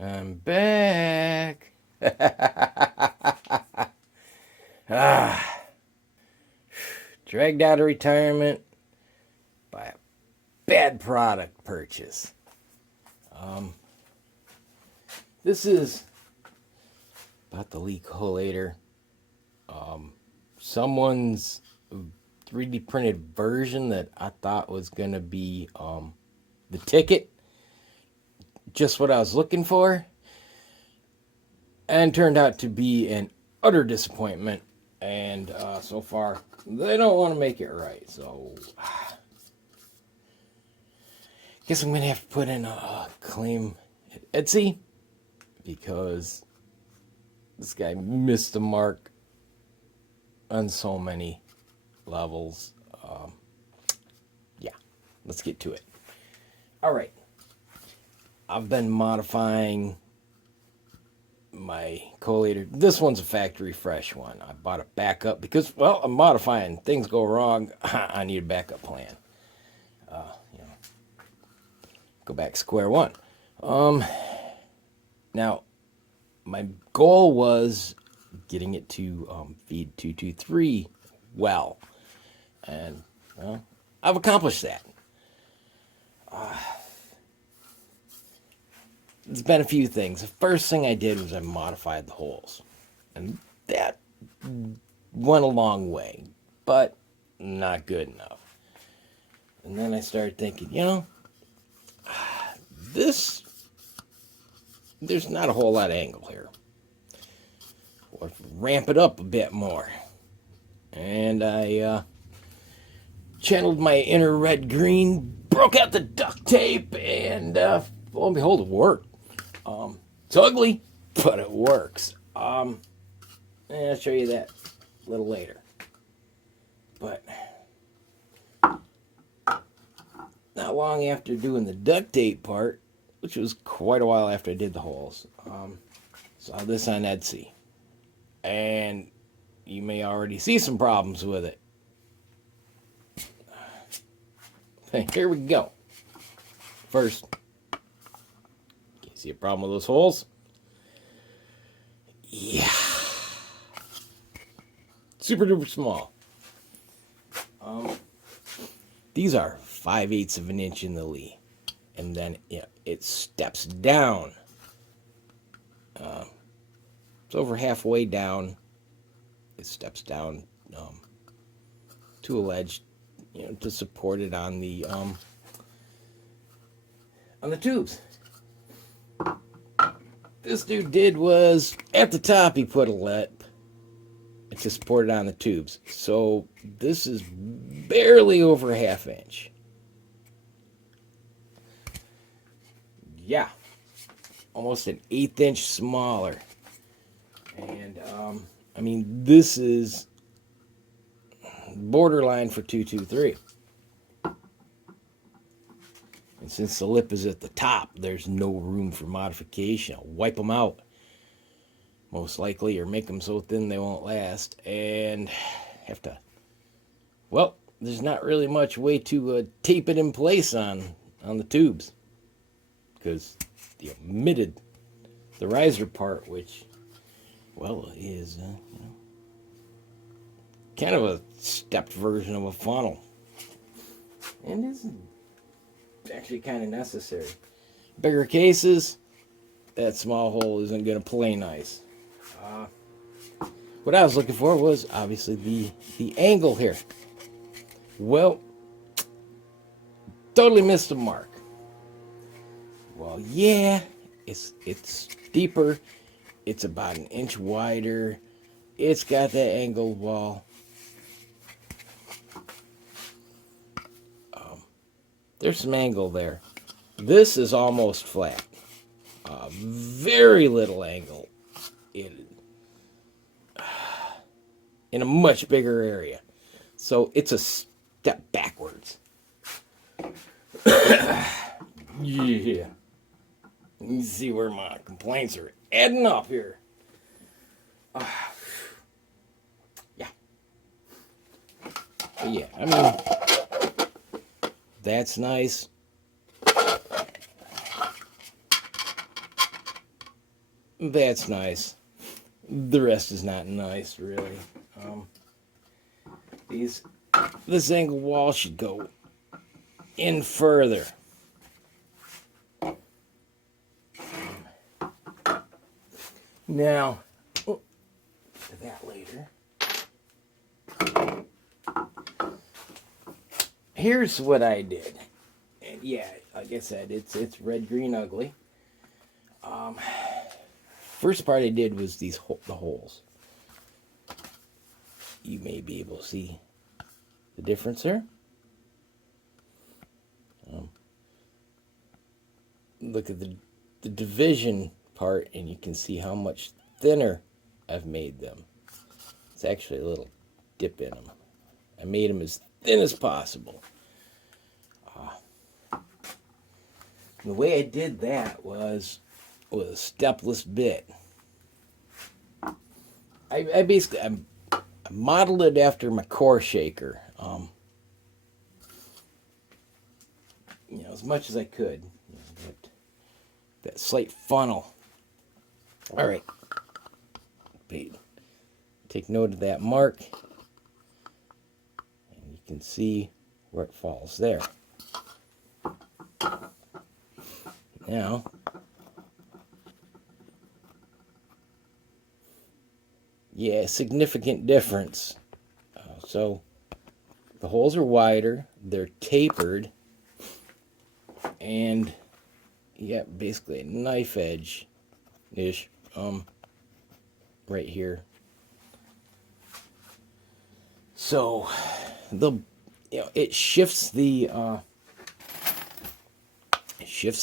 I'm back. ah, dragged out of retirement by a bad product purchase. This is about the Lee collator. Someone's 3D printed version that I thought was going to be the ticket, just what I was looking for, and turned out to be an utter disappointment. And so far, they don't want to make it right. So, guess I'm going to have to put in a claim at Etsy because this guy missed the mark on so many levels. Yeah, let's get to it. All right. I've been modifying my collator. This one's a factory fresh one. I bought a backup because, well, I'm modifying. Things go wrong. I need a backup plan. You know, go back square one. Now, my goal was getting it to feed 223 well. And, well, I've accomplished that. There's been a few things. The first thing I did was I modified the holes. And that went a long way, but not good enough. And then I started thinking, there's not a whole lot of angle here. Or ramp it up a bit more. And I channeled my inner red-green, broke out the duct tape, and lo and behold, it worked. It's ugly, but it works. And I'll show you that a little later. But not long after doing the duct tape part, which was quite a while after I did the holes, saw this on Etsy. And you may already see some problems with it. Here we go. First, you see a problem with those holes? Yeah. Super duper small. These are 5/8 of an inch in the Lee. And then it steps down. It's over halfway down. It steps down to a ledge, to support it on the tubes. This dude did was at the top he put a lip to support it on the tubes. So this is barely over a half inch. Yeah, almost an 1/8 inch smaller. And this is borderline for 223. And since the lip is at the top, there's no room for modification. I'll wipe them out, most likely, or make them so thin they won't last. And have to, well, there's not really much way to tape it in place on the tubes. Because they omitted the riser part, which, well, is kind of a stepped version of a funnel. And isn't actually kind of necessary. Bigger cases, that small hole isn't going to play nice. What I was looking for was obviously the angle here. Well, totally missed the mark. Well, yeah, it's deeper. It's about 1 inch wider. It's got that angled wall. There's some angle there. This is almost flat. Very little angle in a much bigger area. So it's a step backwards. Yeah. You see where my complaints are adding up here. Yeah. But yeah, that's nice. That's nice. The rest is not nice, really. These this angle wall should go in further. Now, to that later. Here's what I did. And yeah, like I said, it's red, green, ugly. First part I did was the holes. You may be able to see the difference there. Look at the division part, and you can see how much thinner I've made them. It's actually a little dip in them. I made them as thin as possible. The way I did that was with a stepless bit. I basically I modeled it after my core shaker. As much as I could. That slight funnel. All right. Take note of that mark. And you can see where it falls there. Now, yeah, significant difference. So the holes are wider, they're tapered, and you got basically a knife edge-ish right here. So it shifts the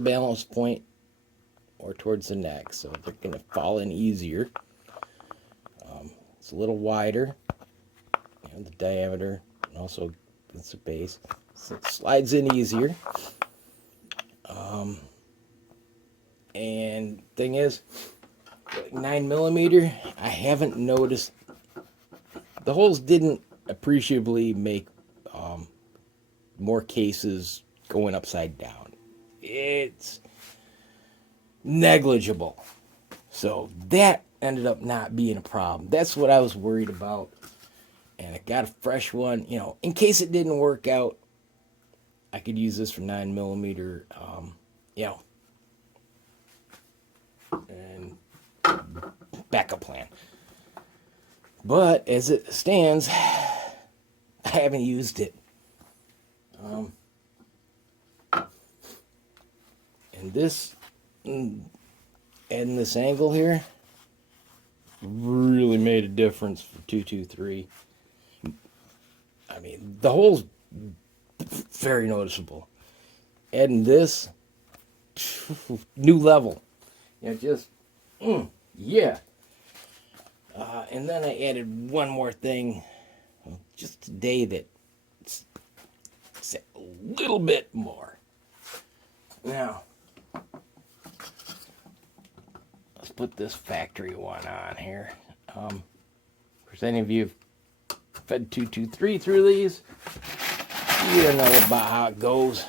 balance point or towards the neck, so they're going to fall in easier. It's a little wider, the diameter, and also it's the base, so it slides in easier. And thing is, like 9mm, I haven't noticed the holes didn't appreciably make more cases going upside down. It's negligible. So that ended up not being a problem. That's what I was worried about. And I got a fresh one. In case it didn't work out, I could use this for 9mm. And backup plan. But as it stands, I haven't used it. And this angle here really made a difference for 223. I mean, the hole's very noticeable. Adding this, new level. Yeah. And then I added one more thing just today that's a little bit more. Now, let's put this factory one on here. For any of you who've fed 223 through these, you don't know about how it goes.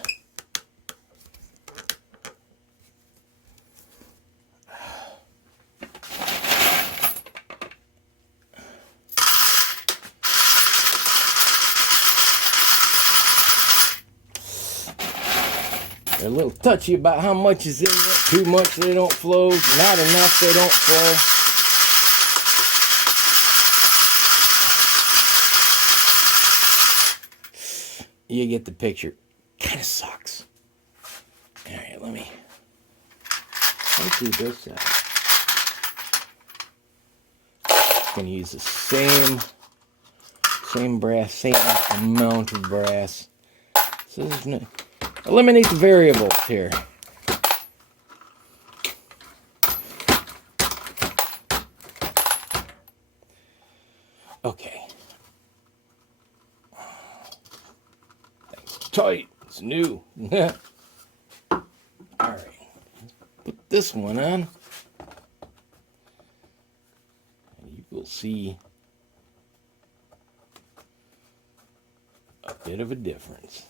They're a little touchy about how much is in it. Too much, they don't flow. Not enough, they don't flow. You get the picture. Kind of sucks. All right, let me do this side. Gonna use the same brass, same amount of brass. So there's no. Eliminate the variables here. Okay. It's tight. It's new. All right. Put this one on. And you will see a bit of a difference.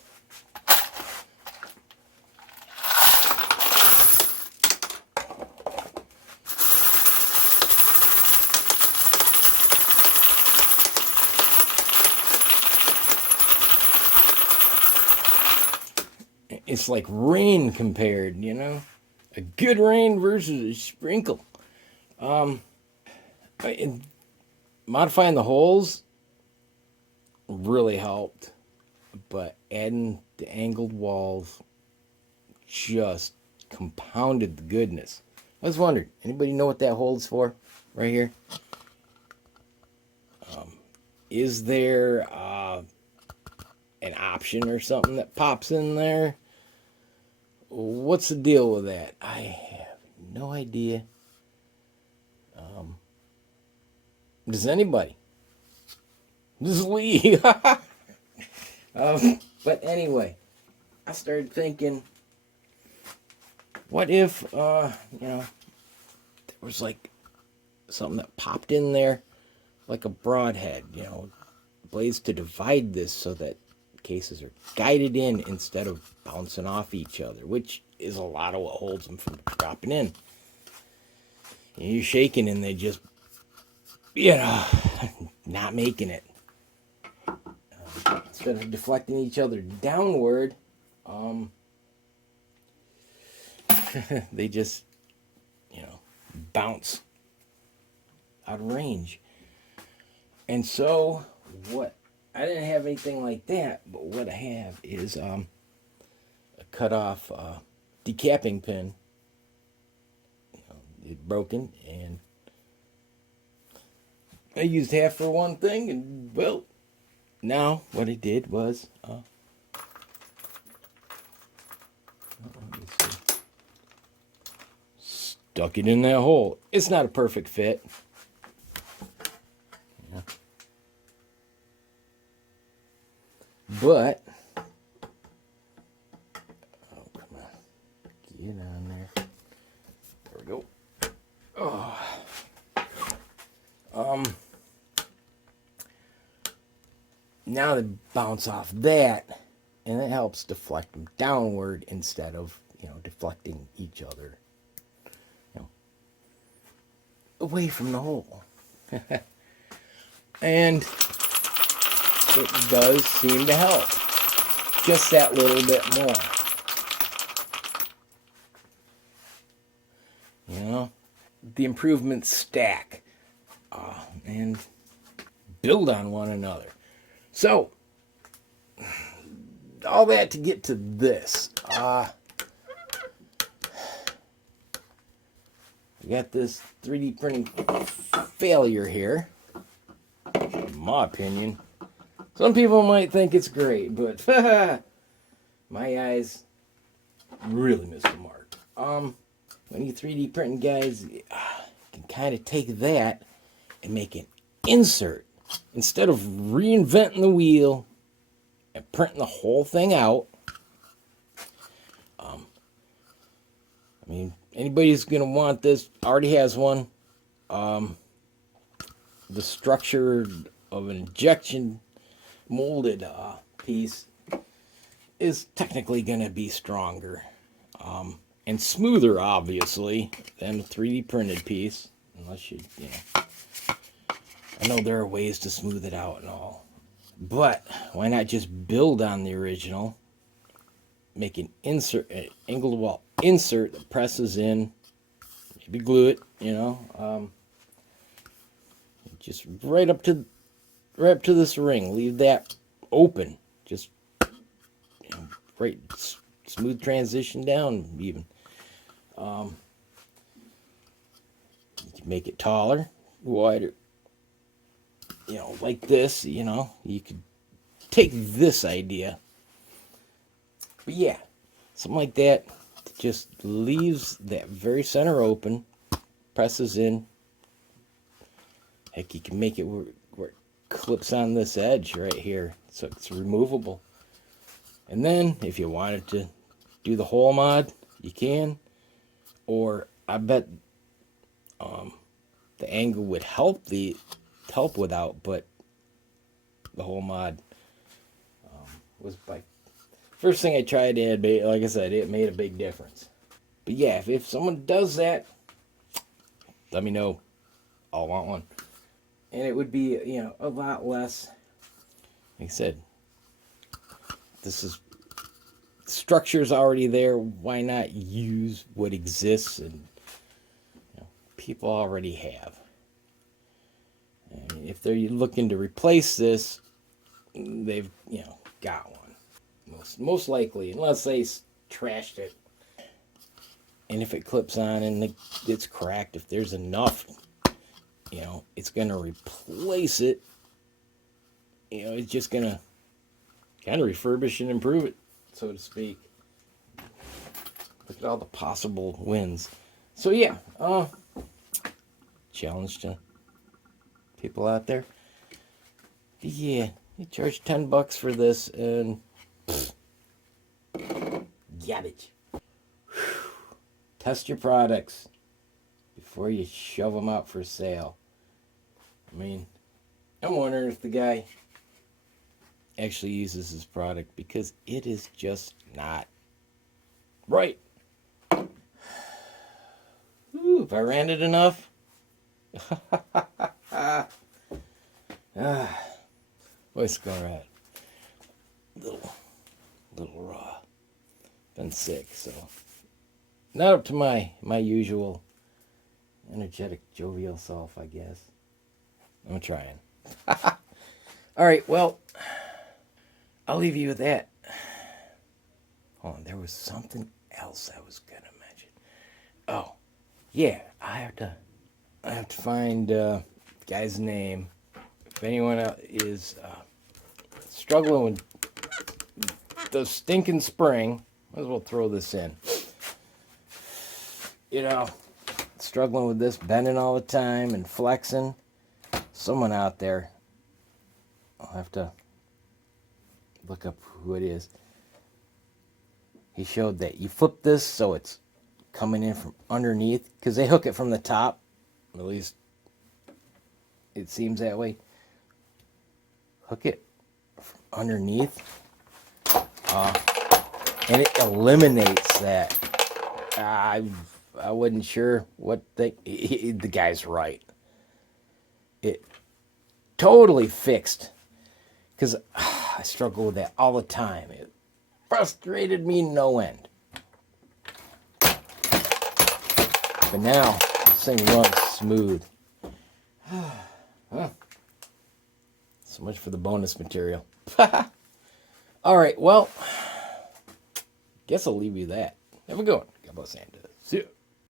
It's like rain compared, a good rain versus a sprinkle. And modifying the holes really helped, but adding the angled walls just compounded the goodness. I was wondering, anybody know what that holds for right here? Is there an option or something that pops in there? What's the deal with that? I have no idea. Does anybody? This is Lee. But anyway, I started thinking, what if, there was like something that popped in there, like a broadhead, blades to divide this so that cases are guided in instead of bouncing off each other, which is a lot of what holds them from dropping in. And you're shaking and they just, not making it. Instead of deflecting each other downward, they just, bounce out of range. And so, I didn't have anything like that, but what I have is a cut off decapping pin. It's broken, and I used half for one thing, and well, now what I did was stuck it in that hole. It's not a perfect fit. Yeah. But, oh, come on. Get on there. There we go. Oh. Now they bounce off that, and it helps deflect them downward instead of, deflecting each other, away from the hole. And it does seem to help. Just that little bit more. The improvements stack and build on one another. So, all that to get to this. We got this 3D printing failure here. In my opinion. Some people might think it's great, but my eyes really missed the mark. When you 3D printing, guys, you can kind of take that and make an insert. Instead of reinventing the wheel and printing the whole thing out, anybody who's going to want this already has one. The structure of an injection molded piece is technically going to be stronger and smoother, obviously, than a 3D printed piece, unless you I know there are ways to smooth it out and all, but why not just build on the original, make an insert, an angled wall insert that presses in, maybe glue it, just right up to this ring. Leave that open, just right, smooth transition down even. You can make it taller, wider, like this. You could take this idea, but yeah, something like that just leaves that very center open, presses in. Heck, you can make it where it clips on this edge right here, so it's removable. And then, if you wanted to do the hole mod, you can. Or I bet the angle would help without, but the hole mod was by first thing I tried. Like I said, it made a big difference. But yeah, if someone does that, let me know. I'll want one. And it would be, a lot less. Like I said, this is structure's already there. Why not use what exists and people already have? I mean, if they're looking to replace this, they've got one. Most likely, unless they trashed it. And if it clips on and it's cracked, if there's enough, it's going to replace it. It's just going to kind of refurbish and improve it, so to speak. Look at all the possible wins. So yeah, challenge to people out there. Yeah, you charge $10 for this and garbage. Test your products before you shove them out for sale. I mean, I'm wondering if the guy actually uses his product, because it is just not right. Ooh, if I ran it enough. Voice go right. Little raw. Been sick, so not up to my usual energetic, jovial self, I guess. I'm trying. All right, well, I'll leave you with that. Hold on, there was something else I was gonna mention. Oh, yeah, I have to find the guy's name. If anyone is struggling with the stinking spring, might as well throw this in. Struggling with this, bending all the time and flexing. Someone out there, I'll have to look up who it is. He showed that you flip this so it's coming in from underneath, because they hook it from the top. At least it seems that way. Hook it from underneath, and it eliminates that. I wasn't sure what the guy's right. It totally fixed, because I struggle with that all the time. It frustrated me no end. But now this thing runs smooth. Huh. So much for the bonus material. All right, well, guess I'll leave you that. Have a good one. God bless Santa.